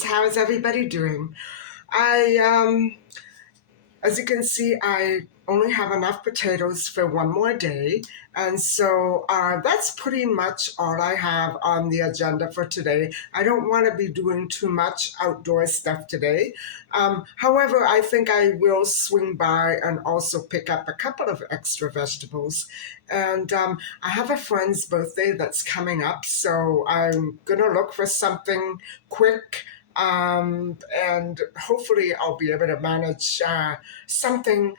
guys. How is everybody doing? I, as you can see, I only have enough potatoes for one more day. And so that's pretty much all I have on the agenda for today. I don't want to be doing too much outdoor stuff today. However, I think I will swing by and also pick up a couple of extra vegetables. And I have a friend's birthday that's coming up, so I'm going to look for something quick, and hopefully I'll be able to manage something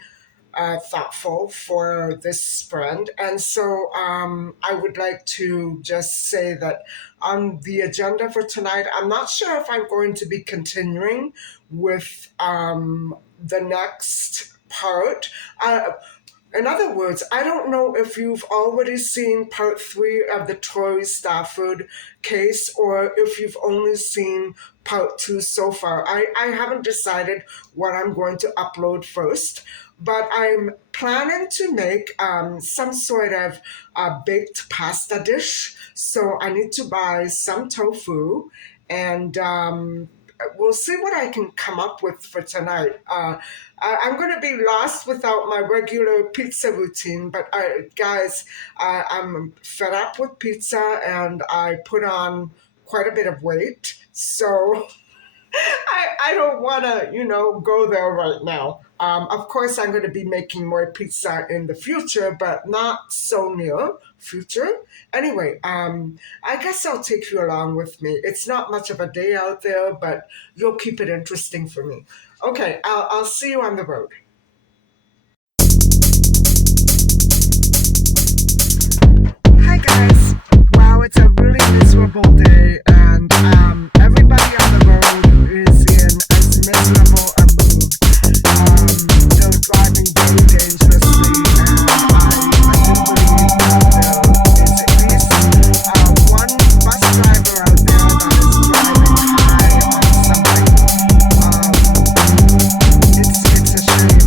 thoughtful for this friend. And so I would like to just say that on the agenda for tonight, I'm not sure if I'm going to be continuing with the next part. In other words, I don't know if you've already seen part three of the Tory Stafford case or if you've only seen part two so far. I haven't decided what I'm going to upload first, but I'm planning to make some sort of baked pasta dish. So I need to buy some tofu and we'll see what I can come up with for tonight. I'm going to be lost without my regular pizza routine, but guys, I'm fed up with pizza and I put on quite a bit of weight. So I don't want to, go there right now. Of course, I'm going to be making more pizza in the future, but not so near future. Anyway, I guess I'll take you along with me. It's not much of a day out there, but you'll keep it interesting for me. Okay, I'll see you on the road. Hi guys. Wow, it's a really miserable day, and everybody on the road is in as miserable a mood. They're driving very dangerously, and I do believe that there is at least one bus driver out there that is driving high on something. It's a shame.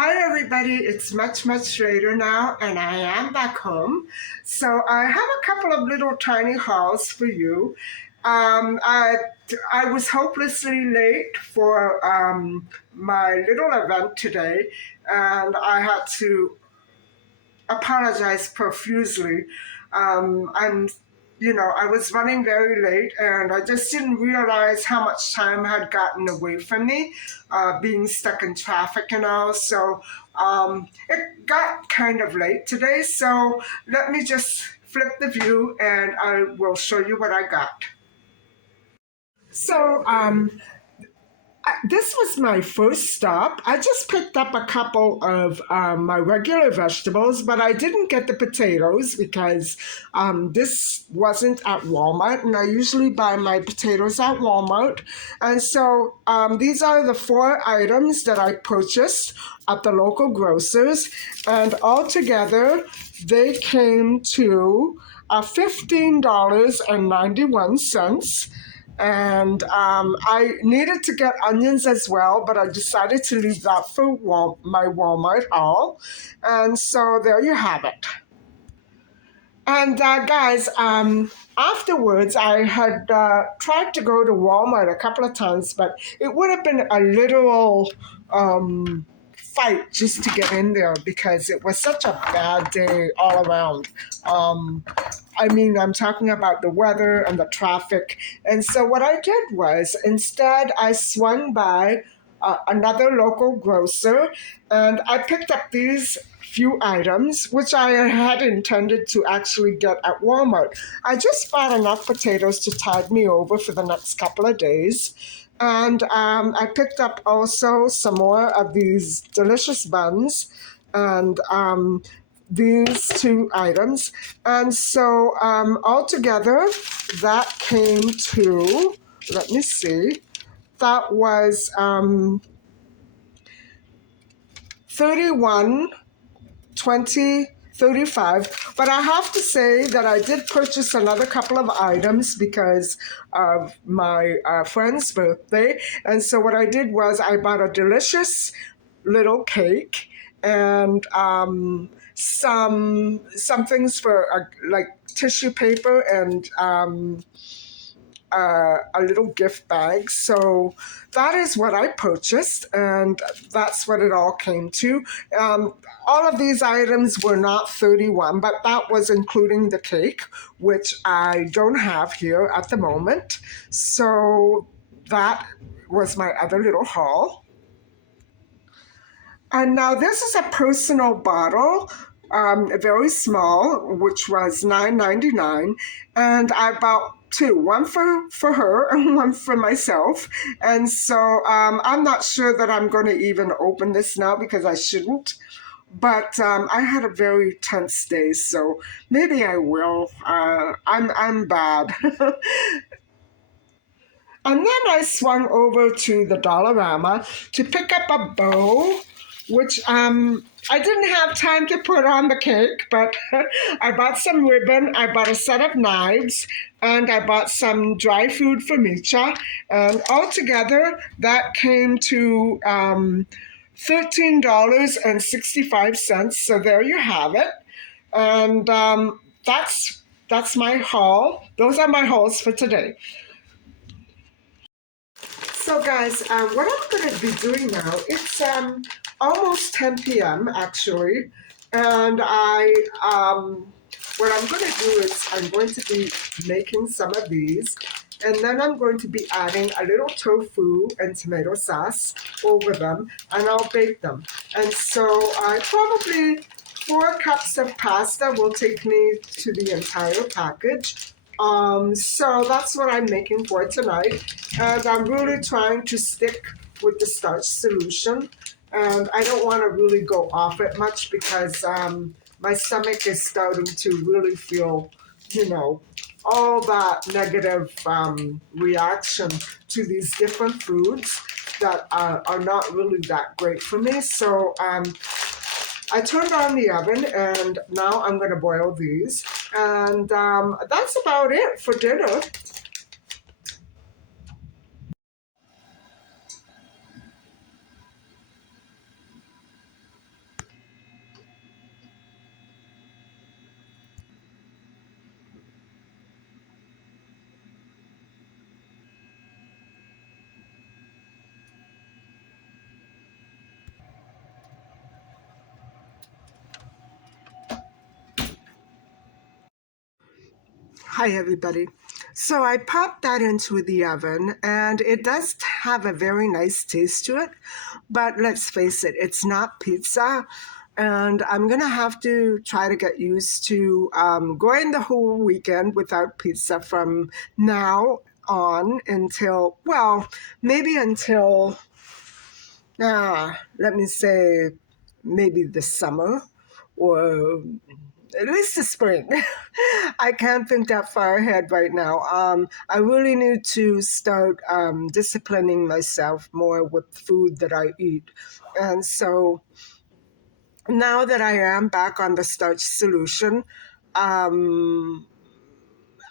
Hi, everybody. It's much, much later now, and I am back home. So I have a couple of little tiny hauls for you. Um, I, I was hopelessly late for my little event today, and I had to apologize profusely. I'm, I was running very late and I just didn't realize how much time had gotten away from me, being stuck in traffic and all. So it got kind of late today. So let me just flip the view and I will show you what I got. So this was my first stop. I just picked up a couple of my regular vegetables, but I didn't get the potatoes because this wasn't at Walmart, and I usually buy my potatoes at Walmart. And so these are the four items that I purchased at the local grocers, and altogether they came to $15.91, and I needed to get onions as well, but I decided to leave that for my Walmart haul. And so there you have it. And guys, afterwards, I had tried to go to Walmart a couple of times, but it would have been a literal fight just to get in there because it was such a bad day all around. Um, I'm talking about the weather and the traffic. And so what I did was instead I swung by another local grocer and I picked up these few items, which I had intended to actually get at Walmart. I just bought enough potatoes to tide me over for the next couple of days. And I picked up also some more of these delicious buns and these two items. And so altogether, that came to, let me see, that was 31 20 35. But I have to say that I did purchase another couple of items because of my friend's birthday. And so what I did was I bought a delicious little cake and some things for like tissue paper and a little gift bag. So that is what I purchased, and that's what it all came to. All of these items were not 31, but that was including the cake, which I don't have here at the moment. So that was my other little haul. And now this is a personal bottle, very small, which was $9.99, and I bought two, one for her and one for myself. And so I'm not sure that I'm going to even open this now because I shouldn't. But I had a very tense day, so maybe I will. I'm bad. And then I swung over to the Dollarama to pick up a bow, which I didn't have time to put on the cake, but I bought some ribbon, I bought a set of knives, and I bought some dry food for Micha. And altogether, that came to $13.65. So there you have it. And that's my haul. Those are my hauls for today. So, guys, what I'm going to be doing now, it's almost 10 p.m. actually, and what I'm going to do is I'm going to be making some of these, and then I'm going to be adding a little tofu and tomato sauce over them, and I'll bake them. And so, I probably 4 cups of pasta will take me to the entire package. So that's what I'm making for tonight. And I'm really trying to stick with the starch solution. And I don't want to really go off it much because my stomach is starting to really feel, you know, all that negative reaction to these different foods that are not really that great for me. So I turned on the oven and now I'm going to boil these. And that's about it for dinner. Hi, everybody. So I popped that into the oven, and it does have a very nice taste to it. But let's face it, it's not pizza. And I'm going to have to try to get used to going the whole weekend without pizza from now on until, well, maybe until, let me say, maybe the summer or at least the spring. I can't think that far ahead right now. I really need to start disciplining myself more with food that I eat. And so now that I am back on the starch solution, um,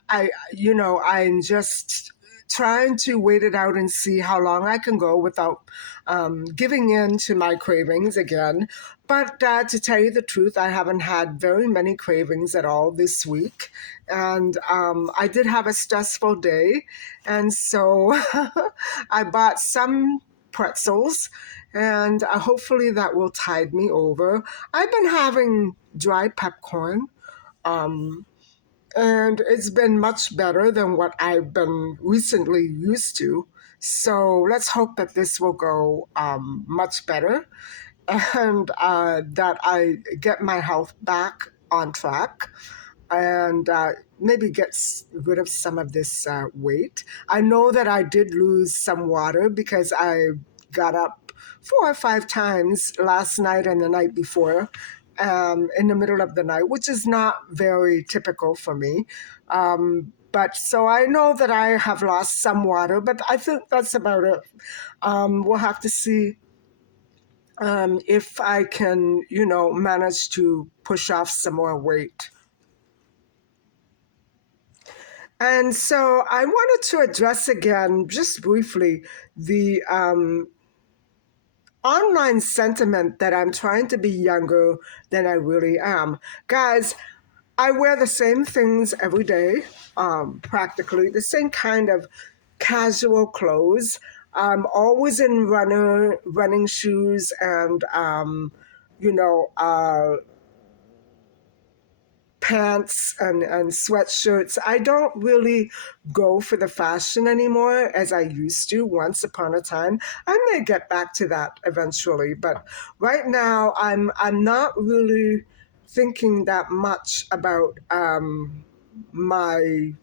I'm just trying to wait it out and see how long I can go without giving in to my cravings again. But to tell you the truth, I haven't had very many cravings at all this week. And I did have a stressful day. And so I bought some pretzels, and hopefully that will tide me over. I've been having dry popcorn. Um, and it's been much better than what I've been recently used to. So let's hope that this will go much better and that I get my health back on track and maybe get rid of some of this weight. I know that I did lose some water because I got up 4 or 5 times last night and the night before in the middle of the night, which is not very typical for me. But so I know that I have lost some water, but I think that's about it. We'll have to see if I can, manage to push off some more weight. And so I wanted to address again, just briefly, the online sentiment that I'm trying to be younger than I really am. Guys, I wear the same things every day, practically, the same kind of casual clothes. I'm always in running shoes and, you know, uh, pants and sweatshirts. I don't really go for the fashion anymore as I used to once upon a time. I may get back to that eventually, but right now I'm not really thinking that much about my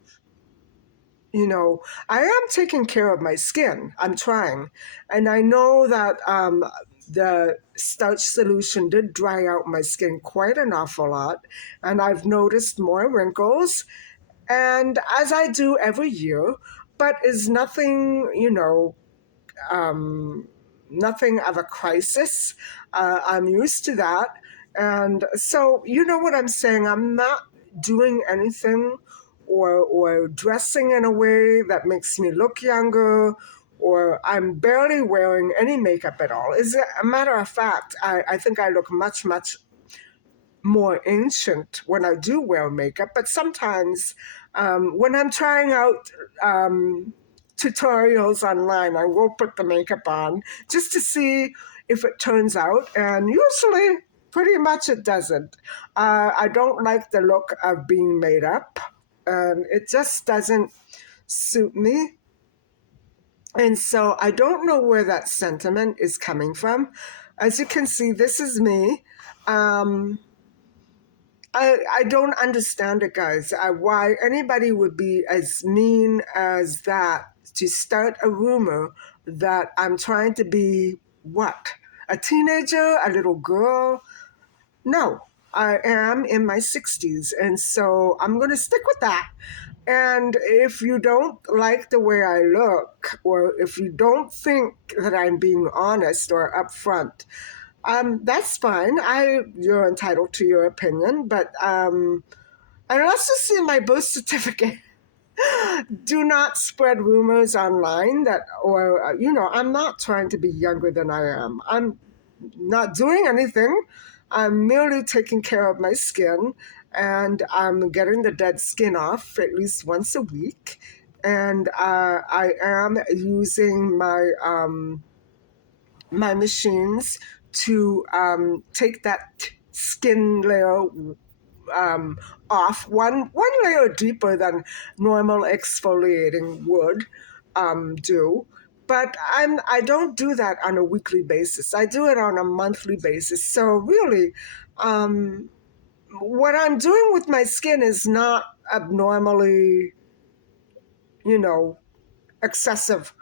I am taking care of my skin. I'm trying. And I know that the starch solution did dry out my skin quite an awful lot. And I've noticed more wrinkles. And as I do every year, but is nothing, um, nothing of a crisis. I'm used to that. And so, you know what I'm saying? I'm not doing anything or dressing in a way that makes me look younger, or I'm barely wearing any makeup at all. As a matter of fact, I think I look much, much more ancient when I do wear makeup, but sometimes when I'm trying out tutorials online, I will put the makeup on just to see if it turns out, and usually pretty much it doesn't. I don't like the look of being made up, and it just doesn't suit me. And so I don't know where that sentiment is coming from. As you can see, this is me. Um, I don't understand it, guys. Why anybody would be as mean as that to start a rumor that I'm trying to be what? A teenager? A little girl? No, I am in my 60s, and so I'm going to stick with that. And if you don't like the way I look, or if you don't think that I'm being honest or upfront, that's fine. You're entitled to your opinion, but unless you see my birth certificate, do not spread rumors online that, or I'm not trying to be younger than I am. I'm not doing anything. I'm merely taking care of my skin, and I'm getting the dead skin off at least once a week. And I am using my machines to take that skin layer um, off one layer deeper than normal exfoliating would do. But I don't do that on a weekly basis. I do it on a monthly basis. So really, um, what I'm doing with my skin is not abnormally, you know, excessive.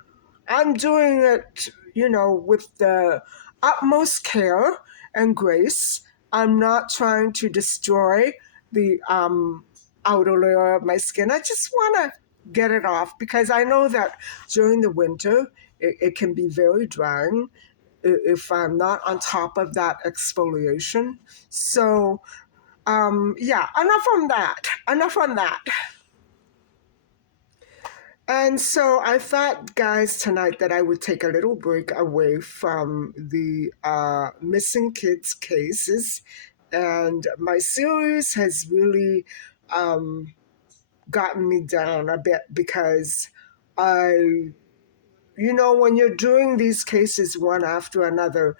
I'm doing it, with the utmost care and grace. I'm not trying to destroy the outer layer of my skin. I just want to get it off because I know that during the winter it can be very drying if I'm not on top of that exfoliation. So, yeah, enough on that. Enough on that. And so I thought, guys, tonight that I would take a little break away from the missing kids cases. And my series has really gotten me down a bit because I, when you're doing these cases one after another,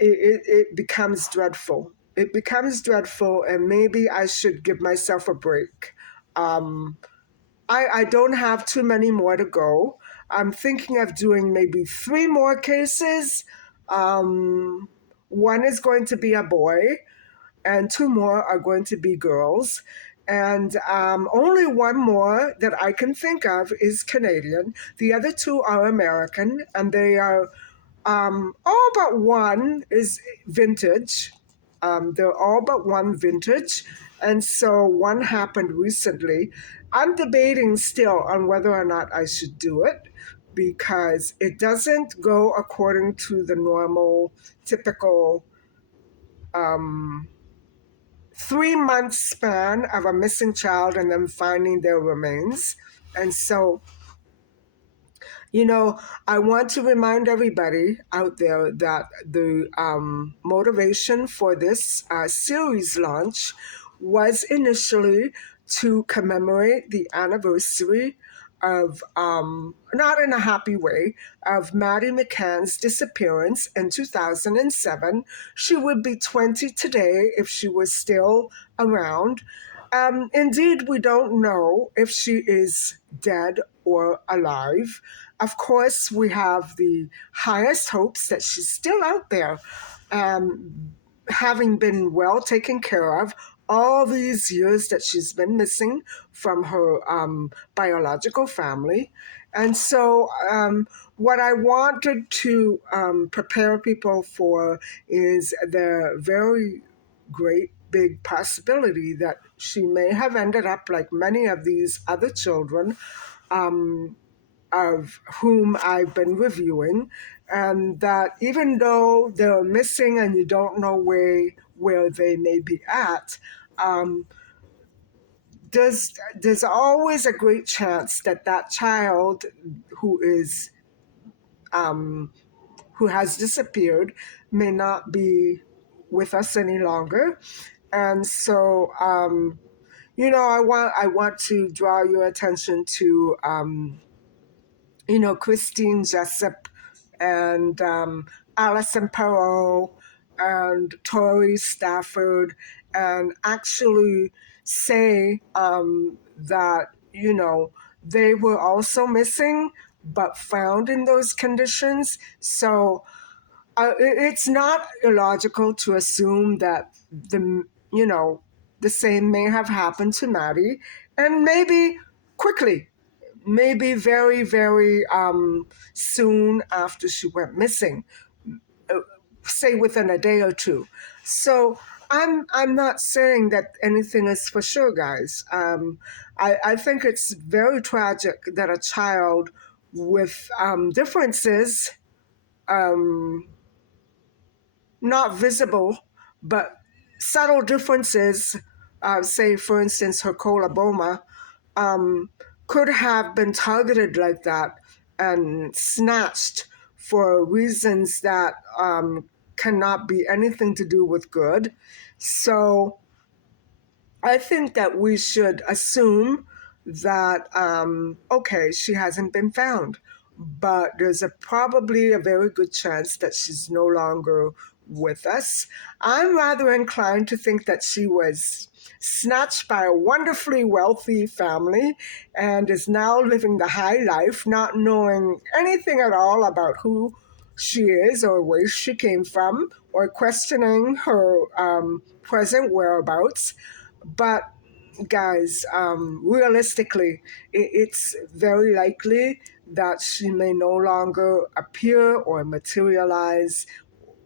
it becomes dreadful. It becomes dreadful, and maybe I should give myself a break. Um, I don't have too many more to go. I'm thinking of doing maybe three more cases. Um, One is going to be a boy, and two more are going to be girls. And only one more that I can think of is Canadian. The other two are American, and they are all but one is vintage. They're all but one vintage. And so one happened recently. I'm debating still on whether or not I should do it because it doesn't go according to the normal, typical um, 3 month span of a missing child and then finding their remains. And so You know, I want to remind everybody out there that the motivation for this series launch was initially to commemorate the anniversary of, not in a happy way, of Maddie McCann's disappearance in 2007. She would be 20 today if she was still around. Indeed, we don't know if she is dead or alive. Of course, we have the highest hopes that she's still out there, having been well taken care of all these years that she's been missing from her biological family. And so, what I wanted to prepare people for is the very great big possibility that she may have ended up like many of these other children, of whom I've been reviewing, and that even though they're missing and you don't know where they may be at, um, there's always a great chance that that child who is who has disappeared may not be with us any longer. And so, I want to draw your attention to Christine Jessup and Alison Perot and Tori Stafford, and actually say that, they were also missing but found in those conditions. So it's not illogical to assume that you know, the same may have happened to Maddie, and maybe quickly, maybe very, very soon after she went missing, uh, say within a day or two. So I'm not saying that anything is for sure, guys. I think it's very tragic that a child with differences, um, not visible, but subtle differences, say, for instance, her coloboma, um, could have been targeted like that and snatched for reasons that cannot be anything to do with good. So I think that we should assume that, okay, she hasn't been found, but there's probably a very good chance that she's no longer with us. I'm rather inclined to think that she was snatched by a wonderfully wealthy family and is now living the high life, not knowing anything at all about who she is or where she came from or questioning her present whereabouts. But guys, realistically, it's very likely that she may no longer appear or materialize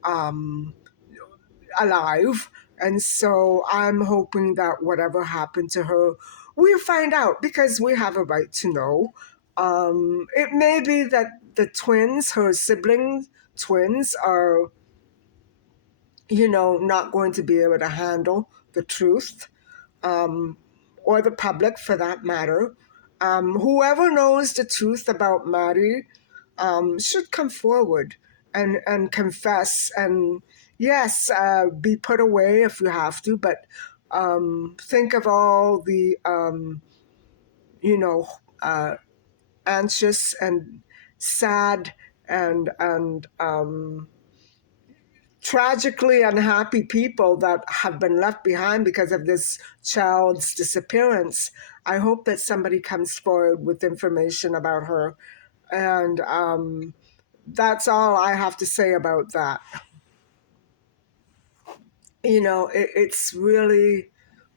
um, alive. And so I'm hoping that whatever happened to her, we'll find out because we have a right to know. It may be that the twins, her sibling twins, are, not going to be able to handle the truth, um, or the public for that matter. Whoever knows the truth about Maddie should come forward and confess and, yes, be put away if you have to, but think of all the, you know, uh, anxious and sad and tragically unhappy people that have been left behind because of this child's disappearance. I hope that somebody comes forward with information about her. And that's all I have to say about that. It's really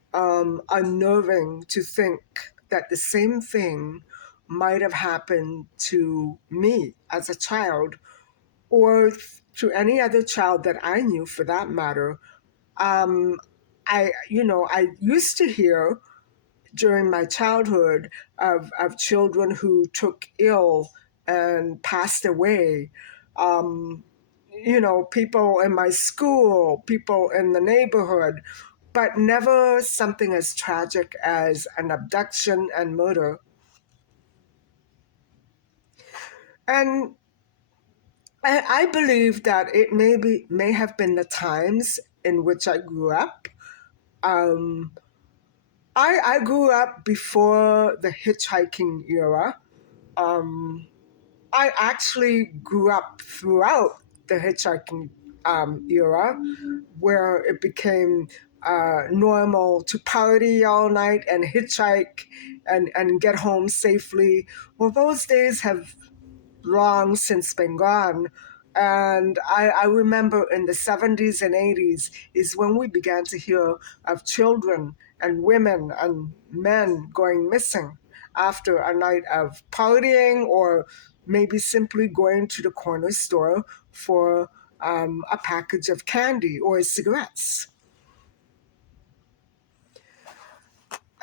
unnerving to think that the same thing might have happened to me as a child or to any other child that I knew for that matter. Um, I used to hear during my childhood of children who took ill and passed away. Um, people in my school, people in the neighborhood, but never something as tragic as an abduction and murder. And I believe that it may have been the times in which I grew up. Um, I grew up before the hitchhiking era. Um, I actually grew up throughout the hitchhiking era, where it became normal to party all night and hitchhike and get home safely. Well, those days have long since been gone. And I remember in the 70s and 80s is when we began to hear of children and women and men going missing after a night of partying or maybe simply going to the corner store for a package of candy or cigarettes.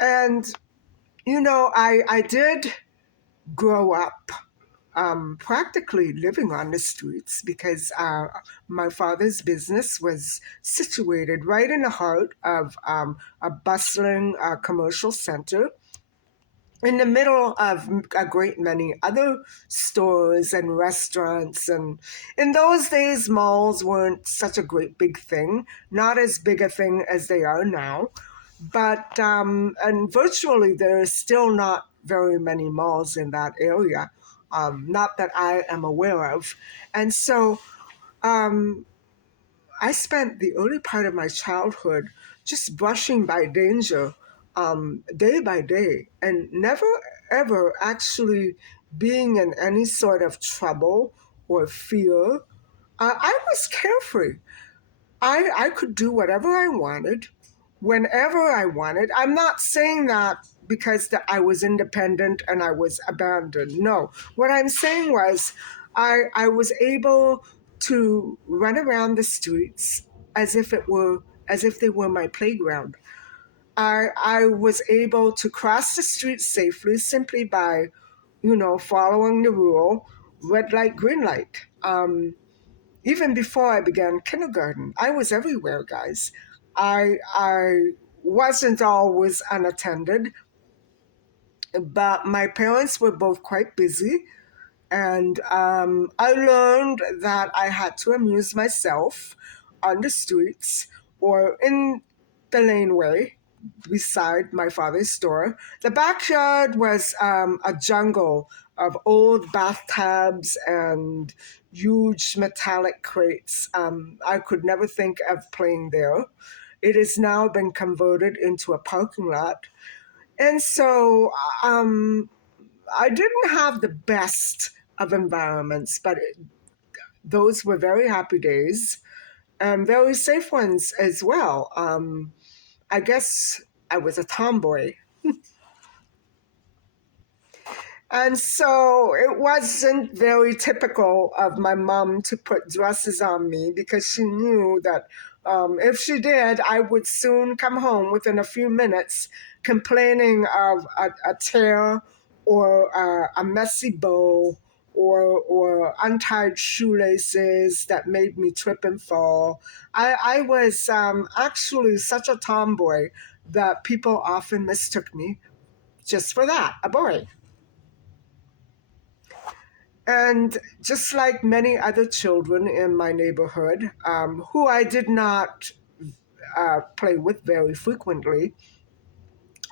And, I did grow up practically living on the streets because my father's business was situated right in the heart of a bustling commercial center in the middle of a great many other stores and restaurants. And in those days, malls weren't such a great big thing, not as big a thing as they are now. But, and virtually, there are still not very many malls in that area, not that I am aware of. And so, um, I spent the early part of my childhood just brushing by danger day by day and never ever actually being in any sort of trouble or fear. I was carefree. I could do whatever I wanted, whenever I wanted. I'm not saying that because I was independent and I was abandoned. No. What I'm saying was I was able to run around the streets as if they were my playground. I was able to cross the street safely simply by, following the rule, red light, green light. Even before I began kindergarten, I was everywhere, guys. I wasn't always unattended, but my parents were both quite busy, and I learned that I had to amuse myself on the streets or in the laneway beside my father's store. The backyard was a jungle of old bathtubs and huge metallic crates. I could never think of playing there. It has now been converted into a parking lot. And so I didn't have the best of environments, but those were very happy days and very safe ones as well. I guess I was a tomboy. And so it wasn't very typical of my mom to put dresses on me because she knew that if she did, I would soon come home within a few minutes complaining of a tear or a messy bow or untied shoelaces that made me trip and fall. I was actually such a tomboy that people often mistook me just for that, a boy. And just like many other children in my neighborhood, who I did not play with very frequently,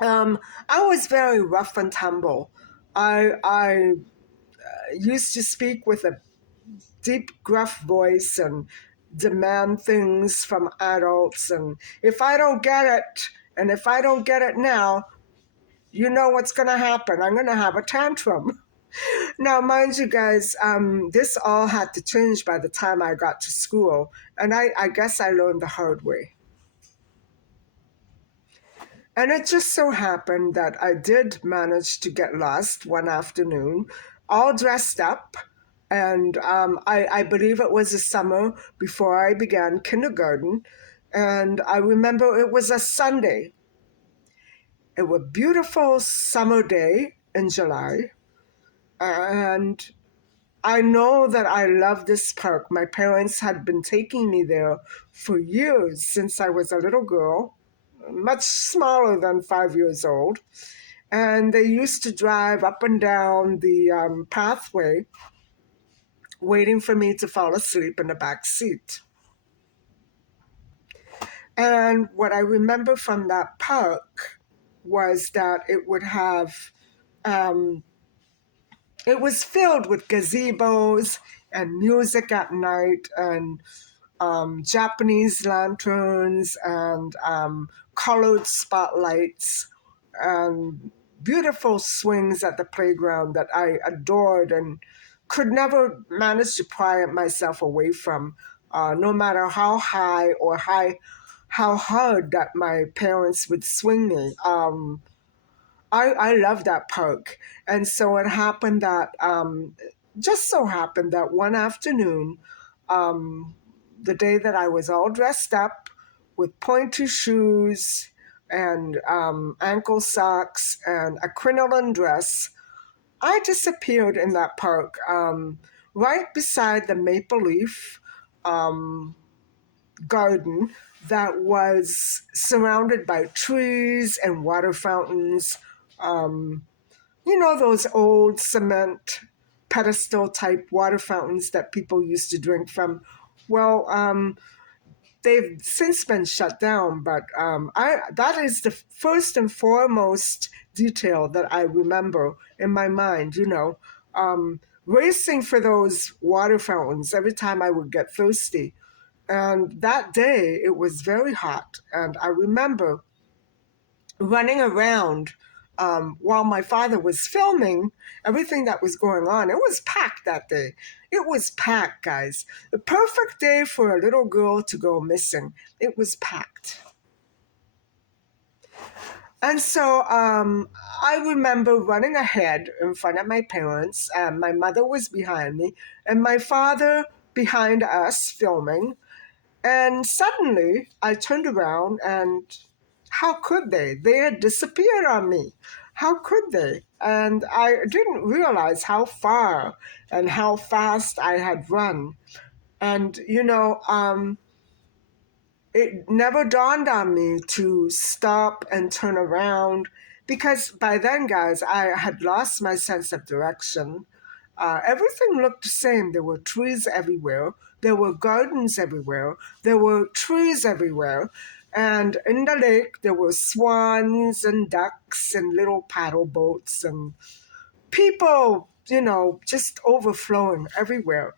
I was very rough and tumble. I used to speak with a deep, gruff voice and demand things from adults. And if I don't get it, and if I don't get it now, you know what's going to happen. I'm going to have a tantrum. Now, mind you guys, this all had to change by the time I got to school, and I guess I learned the hard way. And it just so happened that I did manage to get lost one afternoon, all dressed up, and I believe it was the summer before I began kindergarten, and I remember it was a Sunday. It was a beautiful summer day in July, and I know that I love this park. My parents had been taking me there for years since I was a little girl, much smaller than 5 years old. And they used to drive up and down the pathway, waiting for me to fall asleep in the back seat. And what I remember from that park was that um, it was filled with gazebos and music at night and Japanese lanterns and colored spotlights and beautiful swings at the playground that I adored and could never manage to pry myself away from, no matter how high or how hard that my parents would swing me. I love that park. And so it happened that, just so happened that one afternoon, um, the day that I was all dressed up with pointy shoes and ankle socks and a crinoline dress, I disappeared in that park right beside the maple leaf um, garden that was surrounded by trees and water fountains. Um, you know, those old cement pedestal type water fountains that people used to drink from. Well, they've since been shut down, but that is the first and foremost detail that I remember in my mind, racing for those water fountains every time I would get thirsty. And that day, it was very hot. And I remember running around while my father was filming everything that was going on. It was packed that day. It was packed, guys. The perfect day for a little girl to go missing. It was packed. And so I remember running ahead in front of my parents. My mother was behind me, and my father behind us filming. And suddenly I turned around and how could they? They had disappeared on me. How could they? And I didn't realize how far and how fast I had run. And, it never dawned on me to stop and turn around because by then, guys, I had lost my sense of direction. Everything looked the same. There were trees everywhere. There were gardens everywhere. There were trees everywhere. And in the lake, there were swans and ducks and little paddle boats and people, just overflowing everywhere.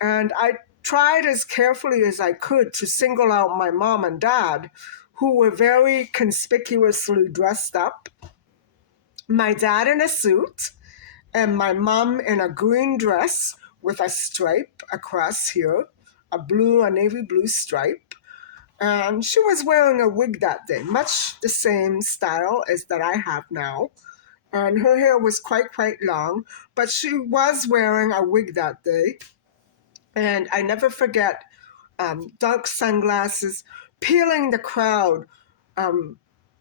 And I tried as carefully as I could to single out my mom and dad, who were very conspicuously dressed up. My dad in a suit, and my mom in a green dress with a stripe across here, a navy blue stripe. And she was wearing a wig that day, much the same style as that I have now. And her hair was quite long, but she was wearing a wig that day. And I never forget dark sunglasses, peeling the crowd, um,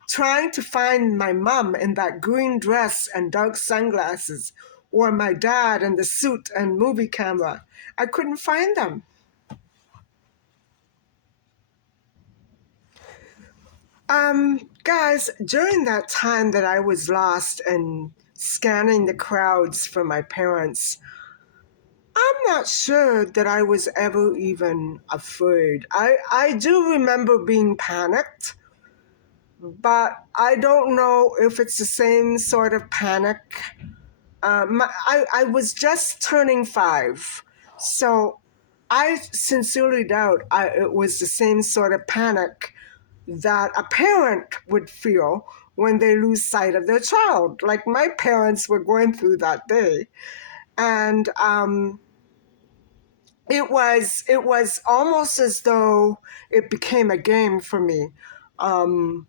trying to find my mom in that green dress and dark sunglasses, or my dad in the suit and movie camera. I couldn't find them. Guys, during that time that I was lost and scanning the crowds for my parents, I'm not sure that I was ever even afraid. I do remember being panicked, but I don't know if it's the same sort of panic. I was just turning 5, so I sincerely doubt it was the same sort of panic that a parent would feel when they lose sight of their child, like my parents were going through that day. And it was almost as though it became a game for me. Um,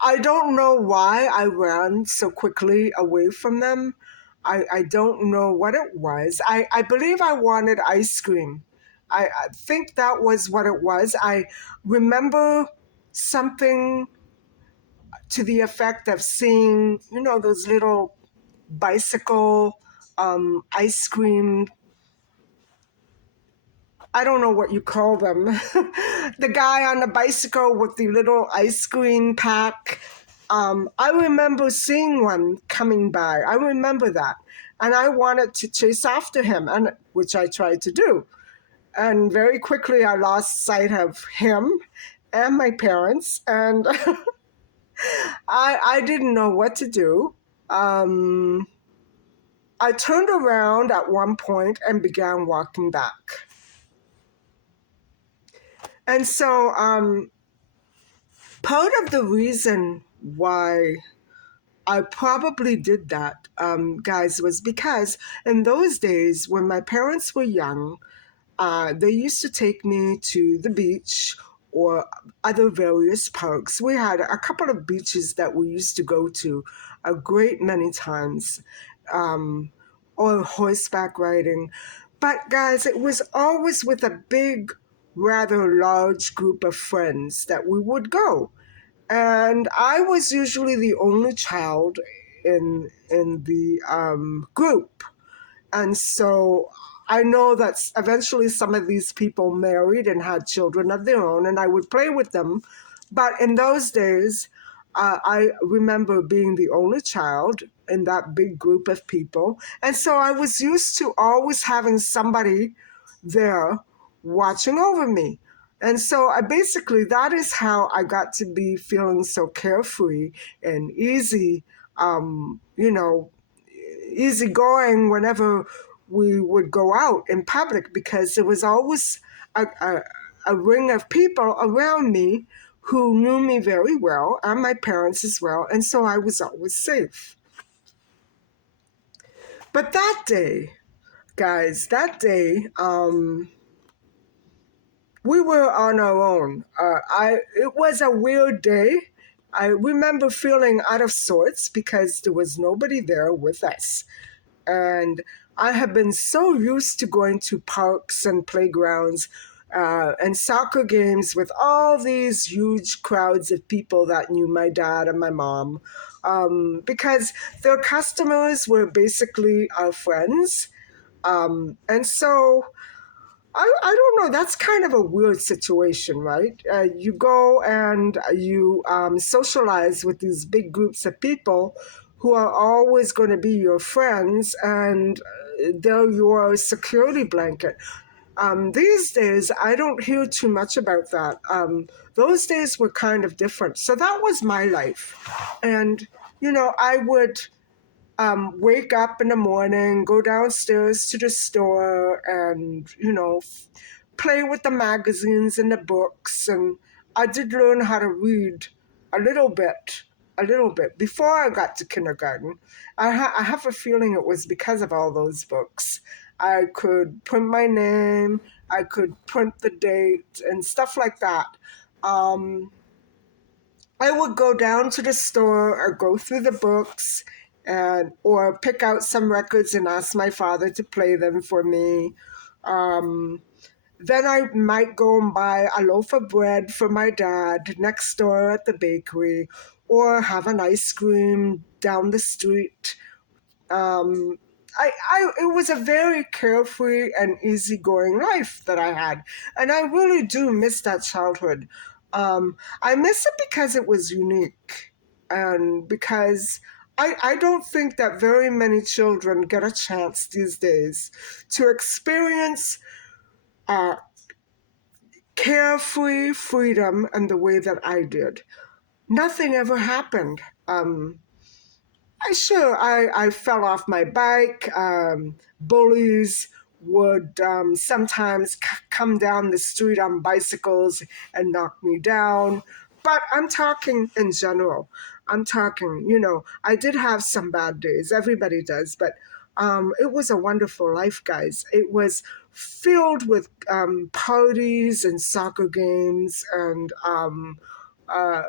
I don't know why I ran so quickly away from them. I don't know what it was. I believe I wanted ice cream. I think that was what it was. I remember something to the effect of seeing, those little bicycle ice cream. I don't know what you call them. The guy on the bicycle with the little ice cream pack. I remember seeing one coming by. I remember that. And I wanted to chase after him, and which I tried to do. And very quickly I lost sight of him and my parents, and I didn't know what to do. Um, I turned around at one point and began walking back. And so part of the reason why I probably did that, guys, was because in those days when my parents were young, they used to take me to the beach or other various parks. We had a couple of beaches that we used to go to a great many times, or horseback riding. But guys, it was always with a big, rather large group of friends that we would go. And I was usually the only child in the group. And so I know that eventually some of these people married and had children of their own, and I would play with them. But in those days, I remember being the only child in that big group of people. And so I was used to always having somebody there watching over me. And so that is how I got to be feeling so carefree and easy, um, you know, easygoing whenever we would go out in public, because there was always a ring of people around me who knew me very well, and my parents as well, and so I was always safe. But that day, guys, we were on our own. It was a weird day. I remember feeling out of sorts because there was nobody there with us. And I have been so used to going to parks and playgrounds and soccer games with all these huge crowds of people that knew my dad and my mom, because their customers were basically our friends. And so I don't know, that's kind of a weird situation, right? You go and you socialize with these big groups of people who are always going to be your friends, and they're your security blanket. These days, I don't hear too much about that. Those days were kind of different. So that was my life. And, I would wake up in the morning, go downstairs to the store, and play with the magazines and the books. And I did learn how to read a little bit, before I got to kindergarten. I have a feeling it was because of all those books. I could print my name, I could print the date, and stuff like that. Um, I would go down to the store or go through the books and or pick out some records and ask my father to play them for me. Um, then I might go and buy a loaf of bread for my dad next door at the bakery, or have an ice cream down the street. um, it was a very carefree and easygoing life that I had, and I really do miss that childhood. I miss it because it was unique, and because I don't think that very many children get a chance these days to experience uh, carefree freedom in the way that I did. Nothing ever happened. I fell off my bike. Bullies would sometimes come down the street on bicycles and knock me down. But I'm talking in general. I'm talking, I did have some bad days. Everybody does. But it was a wonderful life, guys. It was filled with parties and soccer games and uh,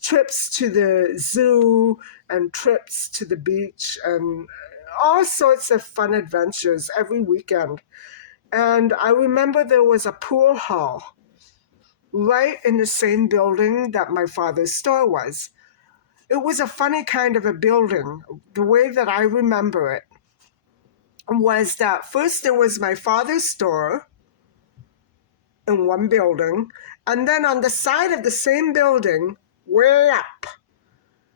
trips to the zoo and trips to the beach and all sorts of fun adventures every weekend. And I remember there was a pool hall right in the same building that my father's store was. It was a funny kind of a building. The way that I remember it was that first there was my father's store in one building, and then on the side of the same building, way up,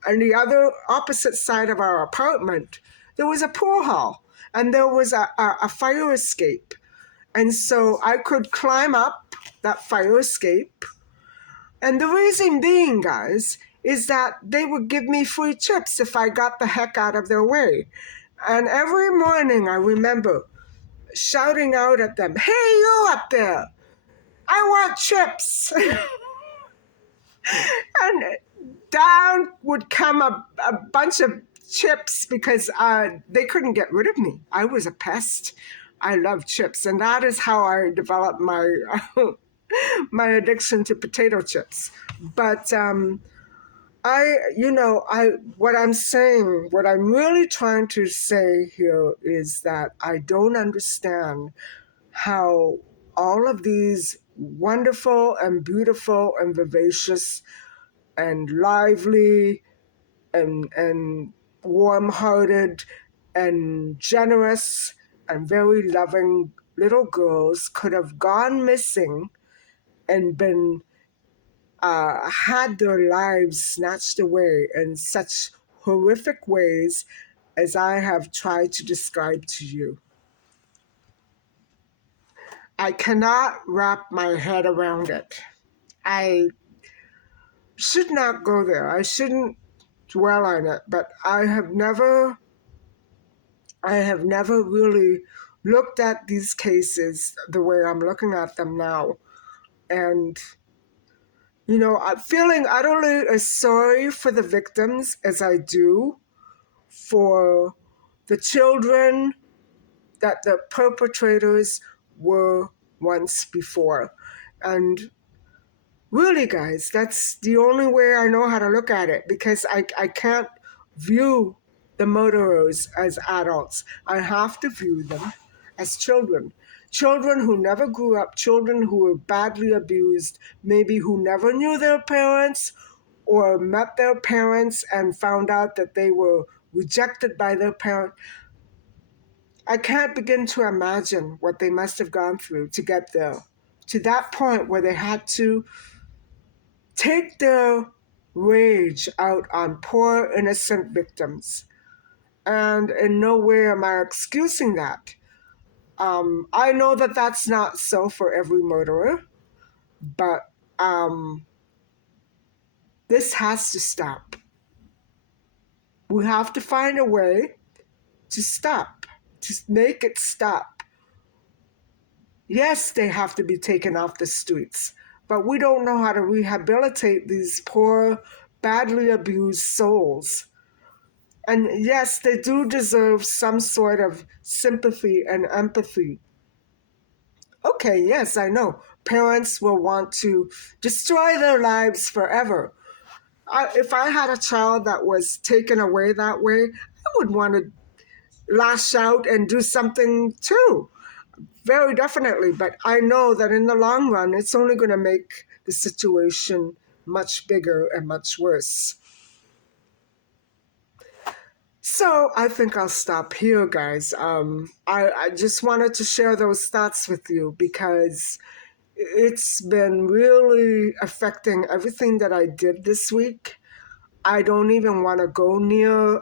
on the other opposite side of our apartment, there was a pool hall and there was a fire escape. And so I could climb up that fire escape. And the reason being, guys, is that they would give me free chips if I got the heck out of their way. And every morning I remember shouting out at them, "Hey, you up there, I want chips." And down would come a bunch of chips because they couldn't get rid of me. I was a pest. I love chips, and that is how I developed my my addiction to potato chips. But what I'm saying, what I'm really trying to say here is that I don't understand how all of these wonderful and beautiful and vivacious and lively and warm-hearted and generous and very loving little girls could have gone missing and been had their lives snatched away in such horrific ways as I have tried to describe to you. I cannot wrap my head around it. I should not go there. I shouldn't dwell on it, but I have never really looked at these cases the way I'm looking at them now. And, I'm feeling utterly as sorry for the victims as I do for the children that the perpetrators were once before. And really, guys, that's the only way I know how to look at it, because I can't view the murderers as adults. I have to view them as children. Children who never grew up, children who were badly abused, maybe who never knew their parents or met their parents and found out that they were rejected by their parents. I can't begin to imagine what they must have gone through to get there, to that point where they had to take their rage out on poor innocent victims. And in no way am I excusing that. I know that that's not so for every murderer, but this has to stop. We have to find a way to stop, to make it stop. Yes, they have to be taken off the streets, but we don't know how to rehabilitate these poor, badly abused souls. And yes, they do deserve some sort of sympathy and empathy. Okay, yes, I know. Parents will want to destroy their lives forever. If I had a child that was taken away that way, I would want to lash out and do something too. Very definitely. But I know that in the long run, it's only going to make the situation much bigger and much worse. So I think I'll stop here, guys. I just wanted to share those thoughts with you because it's been really affecting everything that I did this week. I don't even want to go near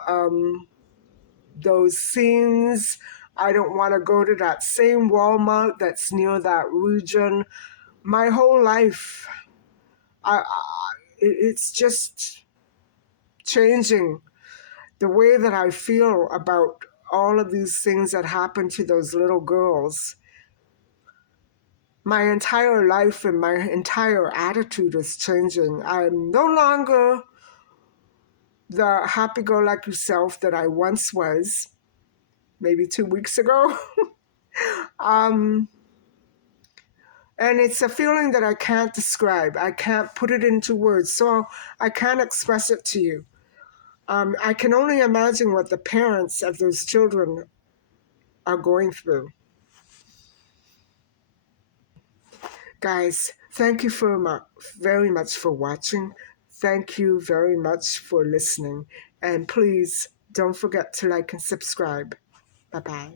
those scenes. I don't want to go to that same Walmart that's near that region. My whole life, it's just changing the way that I feel about all of these things that happened to those little girls. My entire life and my entire attitude is changing. I'm no longer the happy-go-lucky self that I once was, maybe 2 weeks ago. um, and it's a feeling that I can't describe. I can't put it into words, so I can't express it to you. I can only imagine what the parents of those children are going through. Guys, thank you very much for watching. Thank you very much for listening. And please don't forget to like and subscribe. Bye-bye.